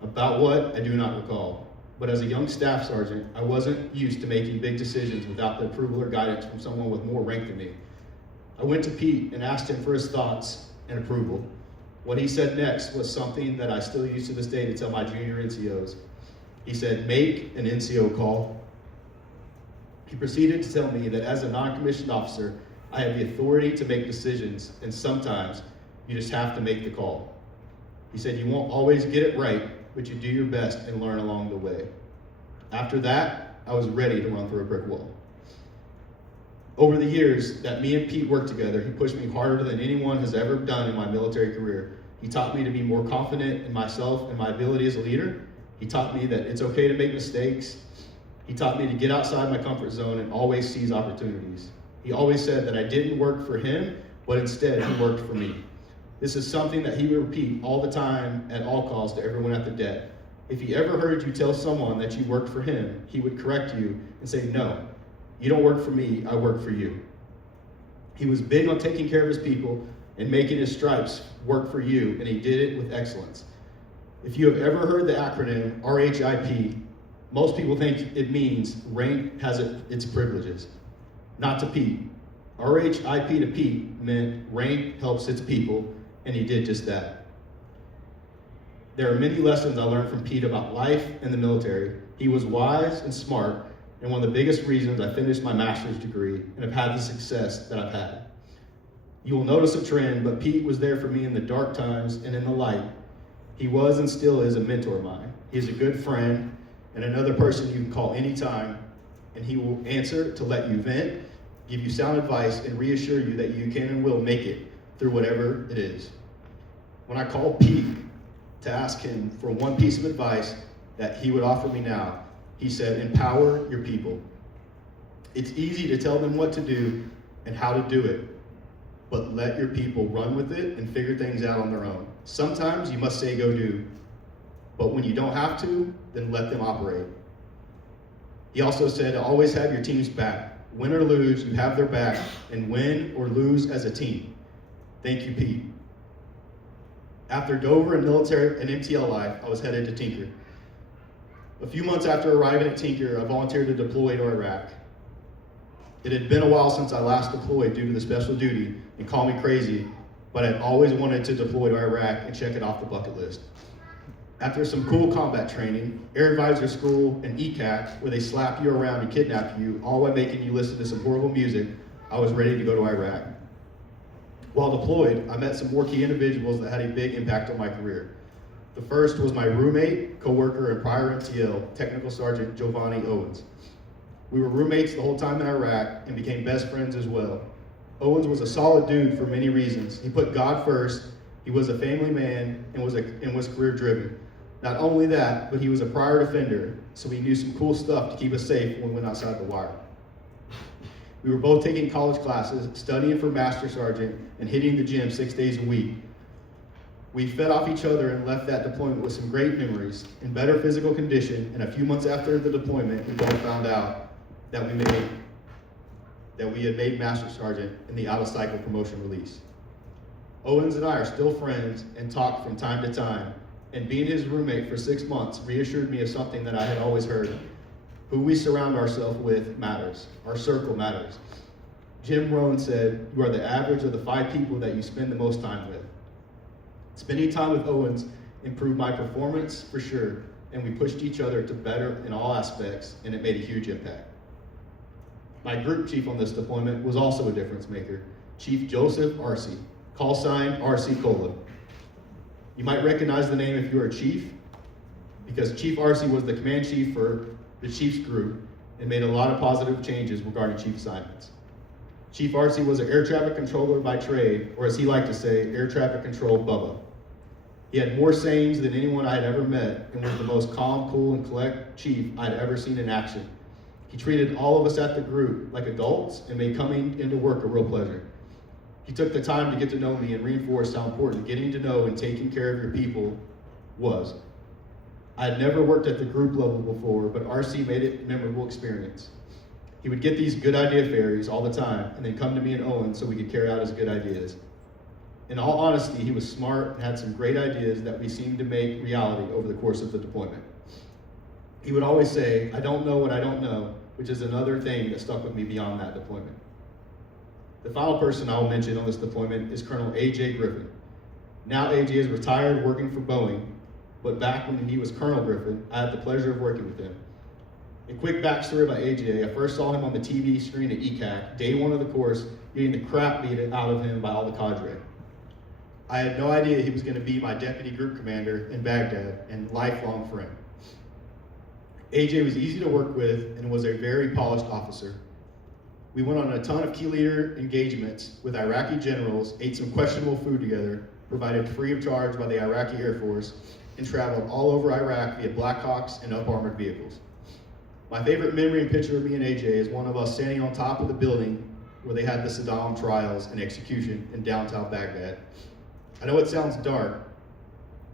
About what, I do not recall. But as a young staff sergeant, I wasn't used to making big decisions without the approval or guidance from someone with more rank than me. I went to Pete and asked him for his thoughts and approval. What he said next was something that I still use to this day to tell my junior NCOs. He said, make an NCO call. He proceeded to tell me that as a non-commissioned officer, I have the authority to make decisions, and sometimes you just have to make the call. He said, you won't always get it right, but you do your best and learn along the way. After that, I was ready to run through a brick wall. Over the years that me and Pete worked together, he pushed me harder than anyone has ever done in my military career. He taught me to be more confident in myself and my ability as a leader. He taught me that it's okay to make mistakes. He taught me to get outside my comfort zone and always seize opportunities. He always said that I didn't work for him, but instead he worked for me. This is something that he would repeat all the time at all calls to everyone at the det. If he ever heard you tell someone that you worked for him, he would correct you and say, no, you don't work for me, I work for you. He was big on taking care of his people and making his stripes work for you, and he did it with excellence. If you have ever heard the acronym RHIP, most people think it means rank has its privileges. Not to Pete. RHIP to Pete meant rank helps its people, and he did just that. There are many lessons I learned from Pete about life and the military. He was wise and smart, and one of the biggest reasons I finished my master's degree and have had the success that I've had. You will notice a trend, but Pete was there for me in the dark times and in the light. He was and still is a mentor of mine. He is a good friend and another person you can call anytime, and he will answer to let you vent, give you sound advice, and reassure you that you can and will make it through whatever it is. When I called Pete to ask him for one piece of advice that he would offer me now, he said, empower your people. It's easy to tell them what to do and how to do it, but let your people run with it and figure things out on their own. Sometimes you must say go do, but when you don't have to, then let them operate. He also said, always have your team's back. Win or lose, you have their back, and win or lose as a team. Thank you, Pete. After Dover and military and MTL life, I was headed to Tinker. A few months after arriving at Tinker, I volunteered to deploy to Iraq. It had been a while since I last deployed due to the special duty, and call me crazy, but I'd always wanted to deploy to Iraq and check it off the bucket list. After some cool combat training, Air Advisor School, and ECAC, where they slap you around and kidnap you, all while making you listen to some horrible music, I was ready to go to Iraq. While deployed, I met some more key individuals that had a big impact on my career. The first was my roommate, coworker, and prior MTL, Technical Sergeant Giovanni Owens. We were roommates the whole time in Iraq and became best friends as well. Owens was a solid dude for many reasons. He put God first, he was a family man, and was career driven. Not only that, but he was a prior defender, so he knew some cool stuff to keep us safe when we went outside the wire. We were both taking college classes, studying for Master Sergeant, and hitting the gym 6 days a week. We fed off each other and left that deployment with some great memories, in better physical condition, and a few months after the deployment, we both found out that we had made Master Sergeant in the out-of-cycle promotion release. Owens and I are still friends and talk from time to time, and being his roommate for 6 months reassured me of something that I had always heard. Who we surround ourselves with matters. Our circle matters. Jim Rohn said, "You are the average of the 5 people that you spend the most time with." Spending time with Owens improved my performance for sure, and we pushed each other to better in all aspects, and it made a huge impact. My group chief on this deployment was also a difference maker, Chief Joseph Arce, call sign RC Cola. You might recognize the name if you are a chief, because Chief Arce was the command chief for the Chiefs group and made a lot of positive changes regarding chief assignments. Chief Arce was an air traffic controller by trade, or as he liked to say, air traffic control Bubba. He had more sayings than anyone I had ever met and was the most calm, cool, and collect chief I'd ever seen in action. He treated all of us at the group like adults and made coming into work a real pleasure. He took the time to get to know me and reinforced how important getting to know and taking care of your people was. I had never worked at the group level before, but RC made it a memorable experience. He would get these good idea fairies all the time and then come to me and Owen so we could carry out his good ideas. In all honesty, he was smart and had some great ideas that we seemed to make reality over the course of the deployment. He would always say, "I don't know what I don't know," which is another thing that stuck with me beyond that deployment. The final person I will mention on this deployment is Colonel A.J. Griffin. Now A.J. is retired working for Boeing, but back when he was Colonel Griffin, I had the pleasure of working with him. A quick backstory about A.J. I first saw him on the TV screen at ECAC, day 1 of the course, getting the crap beat out of him by all the cadre. I had no idea he was going to be my deputy group commander in Baghdad and lifelong friend. A.J. was easy to work with and was a very polished officer. We went on a ton of key leader engagements with Iraqi generals, ate some questionable food together, provided free of charge by the Iraqi Air Force, and traveled all over Iraq via Blackhawks and up-armored vehicles. My favorite memory and picture of me and AJ is one of us standing on top of the building where they had the Saddam trials and execution in downtown Baghdad. I know it sounds dark,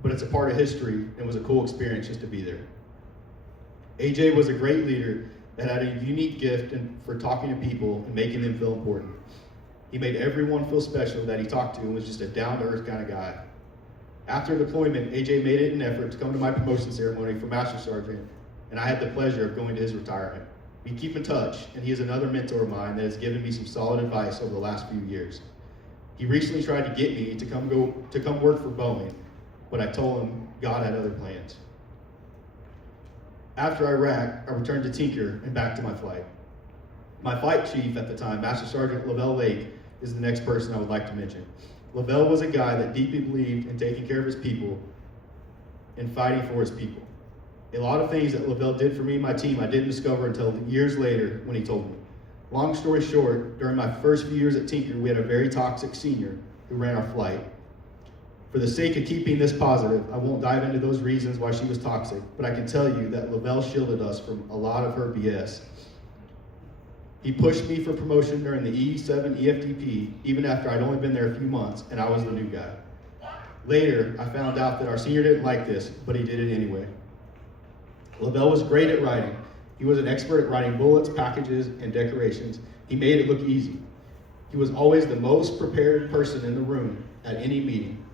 but it's a part of history and was a cool experience just to be there. AJ was a great leader that had a unique gift for talking to people and making them feel important. He made everyone feel special that he talked to and was just a down-to-earth kind of guy. After deployment, AJ made it an effort to come to my promotion ceremony for Master Sergeant, and I had the pleasure of going to his retirement. We keep in touch, and he is another mentor of mine that has given me some solid advice over the last few years. He recently tried to get me to come work for Boeing, but I told him God had other plans. After Iraq, I returned to Tinker and back to my flight. My flight chief at the time, Master Sergeant Lavelle Lake, is the next person I would like to mention. Lavelle was a guy that deeply believed in taking care of his people and fighting for his people. A lot of things that Lavelle did for me and my team I didn't discover until years later when he told me. Long story short, during my first few years at Tinker, we had a very toxic senior who ran our flight. For the sake of keeping this positive, I won't dive into those reasons why she was toxic, but I can tell you that Lavelle shielded us from a lot of her BS. He pushed me for promotion during the E7 EFTP, even after I'd only been there a few months, and I was the new guy. Later, I found out that our senior didn't like this, but he did it anyway. Lavelle was great at writing. He was an expert at writing bullets, packages, and decorations. He made it look easy. He was always the most prepared person in the room at any meeting.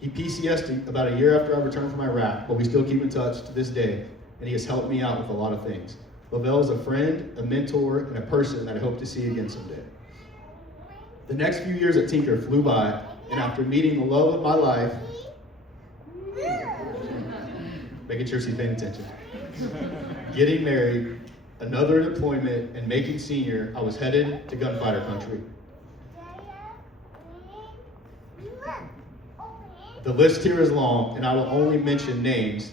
He PCS'd about a year after I returned from Iraq, but we still keep in touch to this day, and he has helped me out with a lot of things. Lavelle is a friend, a mentor, and a person that I hope to see again someday. The next few years at Tinker flew by, and after meeting the love of my life, making sure she's paying attention, getting married, another deployment, and making senior, I was headed to gunfighter country. The list here is long, and I will only mention names,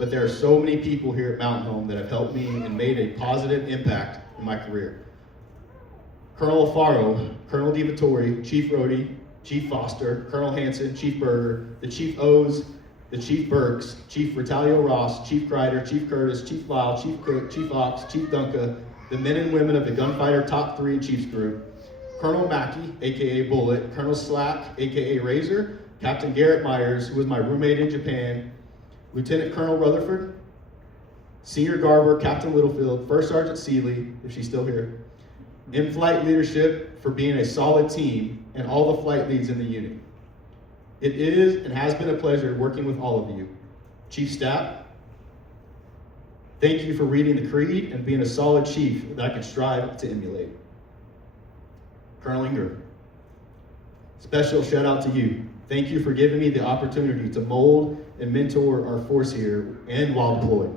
but there are so many people here at Mountain Home that have helped me and made a positive impact in my career. Colonel Alfaro, Colonel DiVittori, Chief Rhodey, Chief Foster, Colonel Hanson, Chief Berger, the Chief O's, the Chief Burks, Chief Vitalio Ross, Chief Kreider, Chief Curtis, Chief Lyle, Chief Cook, Chief Ox, Chief Dunca, the men and women of the Gunfighter Top 3 Chiefs Group, Colonel Mackey, aka Bullet, Colonel Slack, aka Razor, Captain Garrett Myers, who was my roommate in Japan, Lieutenant Colonel Rutherford, Senior Garber, Captain Littlefield, First Sergeant Seeley, if she's still here, in-flight leadership for being a solid team, and all the flight leads in the unit. It is and has been a pleasure working with all of you. Chief Staff, thank you for reading the creed and being a solid chief that I can strive to emulate. Colonel Inger, special shout out to you. Thank you for giving me the opportunity to mold and mentor our force here and while deployed.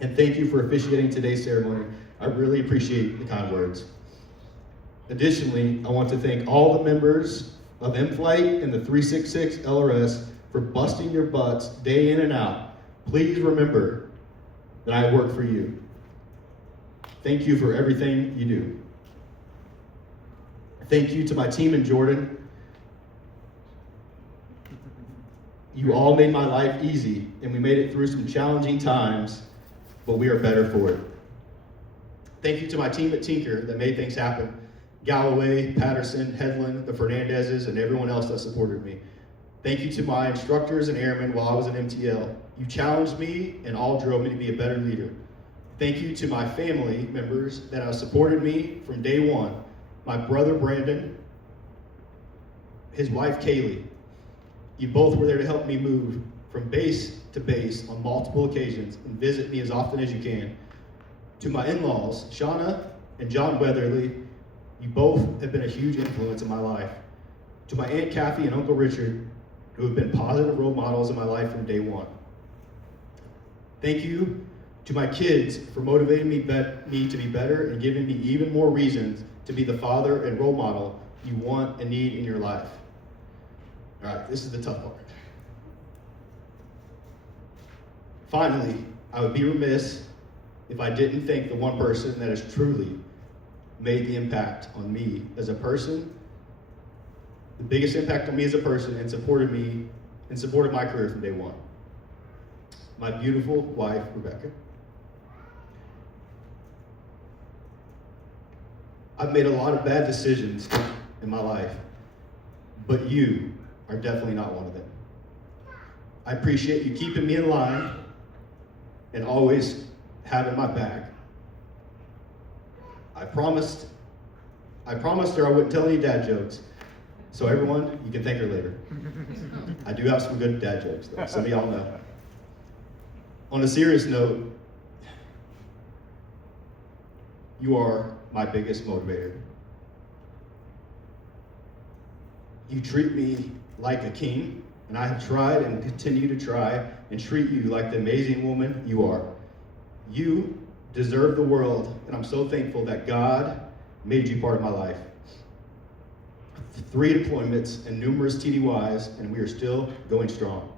And thank you for officiating today's ceremony. I really appreciate the kind words. Additionally, I want to thank all the members of M-Flight and the 366 LRS for busting your butts day in and out. Please remember that I work for you. Thank you for everything you do. Thank you to my team in Jordan. You all made my life easy, and we made it through some challenging times, but we are better for it. Thank you to my team at Tinker that made things happen. Galloway, Patterson, Headland, the Fernandezes, and everyone else that supported me. Thank you to my instructors and airmen while I was in MTL. You challenged me and all drove me to be a better leader. Thank you to my family members that have supported me from day one. My brother Brandon, his wife Kaylee. You both were there to help me move from base to base on multiple occasions and visit me as often as you can. To my in-laws, Shauna and John Weatherly, you both have been a huge influence in my life. To my Aunt Kathy and Uncle Richard, who have been positive role models in my life from day one. Thank you to my kids for motivating me to be better and giving me even more reasons to be the father and role model you want and need in your life. All right, this is the tough part. Finally, I would be remiss if I didn't thank the one person that has truly made the impact on me as a person, the biggest impact on me as a person, and supported my career from day one. My beautiful wife, Rebecca. I've made a lot of bad decisions in my life, but you are definitely not one of them. I appreciate you keeping me in line and always having my back. I promised her I wouldn't tell any dad jokes. So everyone, you can thank her later. I do have some good dad jokes though, some of y'all know. On a serious note, you are my biggest motivator. You treat me like a king, and I have tried and continue to try and treat you like the amazing woman you are. You deserve the world, and I'm so thankful that God made you part of my life. 3 deployments and numerous TDYs, and we are still going strong.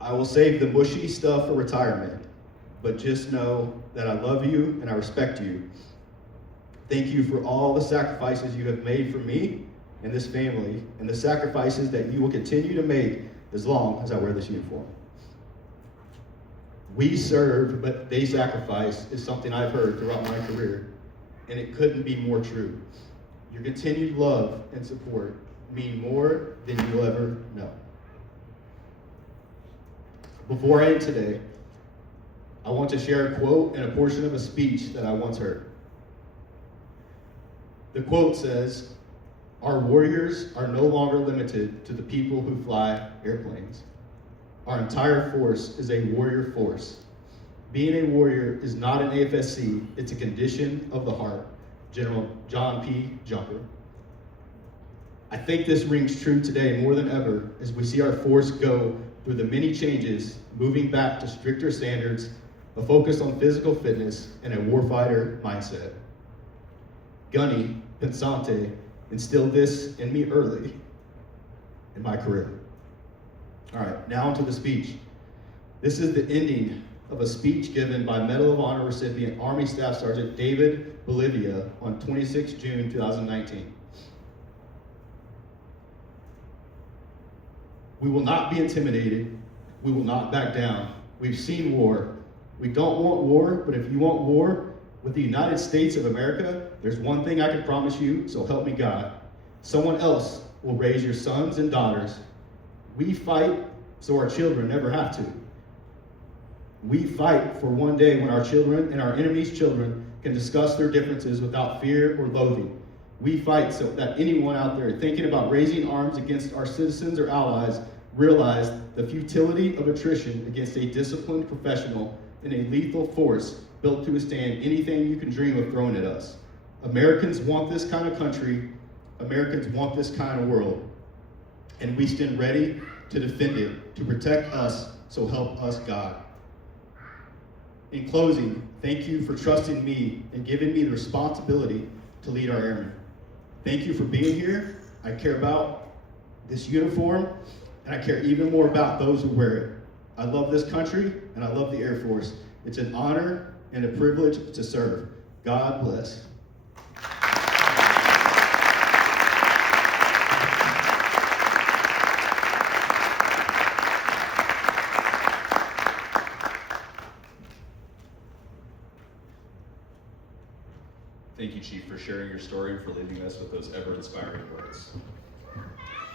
I will save the mushy stuff for retirement, but just know that I love you and I respect you. Thank you for all the sacrifices you have made for me and this family, and the sacrifices that you will continue to make as long as I wear this uniform. We serve, but they sacrifice is something I've heard throughout my career, and it couldn't be more true. Your continued love and support mean more than you'll ever know. Before I end today, I want to share a quote and a portion of a speech that I once heard. The quote says, "Our warriors are no longer limited to the people who fly airplanes. Our entire force is a warrior force. Being a warrior is not an AFSC, it's a condition of the heart. General John P. Jumper. I think this rings true today more than ever as we see our force go through the many changes, moving back to stricter standards, a focus on physical fitness, and a warfighter mindset. Gunny Pensante instilled this in me early in my career. All right, now onto the speech. This is the ending of a speech given by Medal of Honor recipient Army Staff Sergeant David Bolivia on 26 June 2019. We will not be intimidated. We will not back down. We've seen war. We don't want war, but if you want war with the United States of America, there's one thing I can promise you, so help me God. Someone else will raise your sons and daughters. We fight so our children never have to. We fight for one day when our children and our enemies' children can discuss their differences without fear or loathing. We fight so that anyone out there thinking about raising arms against our citizens or allies realize the futility of attrition against a disciplined professional and a lethal force built to withstand anything you can dream of throwing at us. Americans want this kind of country. Americans want this kind of world. And we stand ready to defend it, to protect us, so help us God. In closing, thank you for trusting me and giving me the responsibility to lead our airmen. Thank you for being here. I care about this uniform, and I care even more about those who wear it. I love this country, and I love the Air Force. It's an honor and a privilege to serve. God bless. Thank you, Chief, for sharing your story and for leaving us with those ever-inspiring words.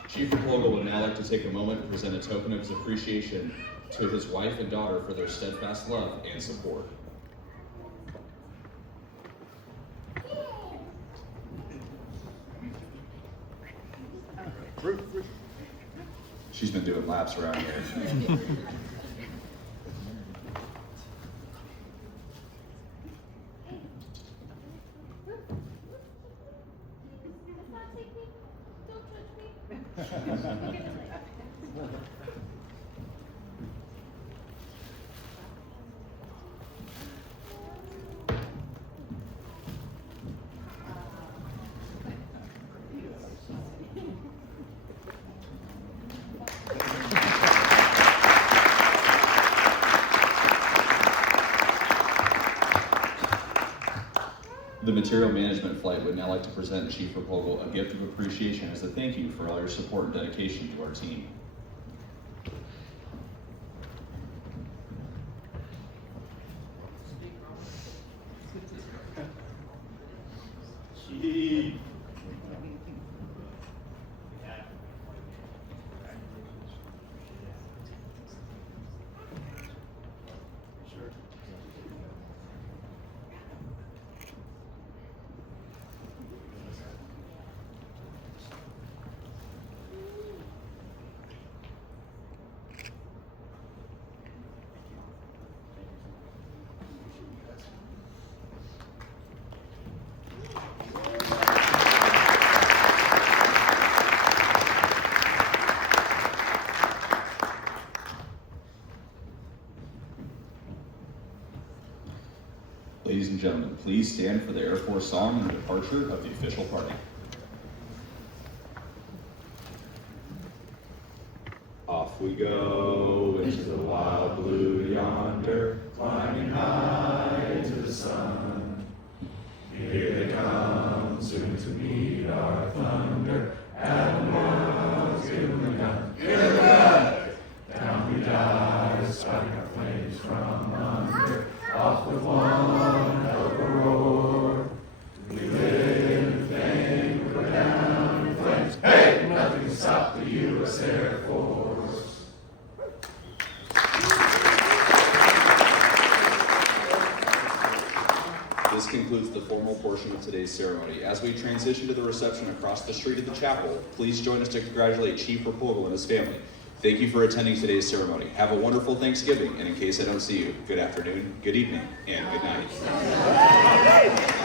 Chief Replogle would now like to take a moment to present a token of his appreciation to his wife and daughter for their steadfast love and support. She's been doing laps around here. The Material Management Flight would now like to present Chief Replogle a gift of appreciation as a thank you for all your support and dedication to our team. Chief. Ladies and gentlemen, please stand for the Air Force song and the departure of the official party. Off we go into the wild blue yonder, climbing high to the sun. Here they come, soon to meet our thunder. Admirals, give them the gun. Give them the gun! Down we dive, spouting our flames from under. Off with one hell of a roar. We live in fame, we go down in flames. Hey, nothing can stop the U.S. Air Force. This concludes the formal portion of today's ceremony. As we transition to the reception across the street of the chapel, please join us to congratulate Chief Replogle and his family. Thank you for attending today's ceremony. Have a wonderful Thanksgiving, and in case I don't see you, good afternoon, good evening, and good night.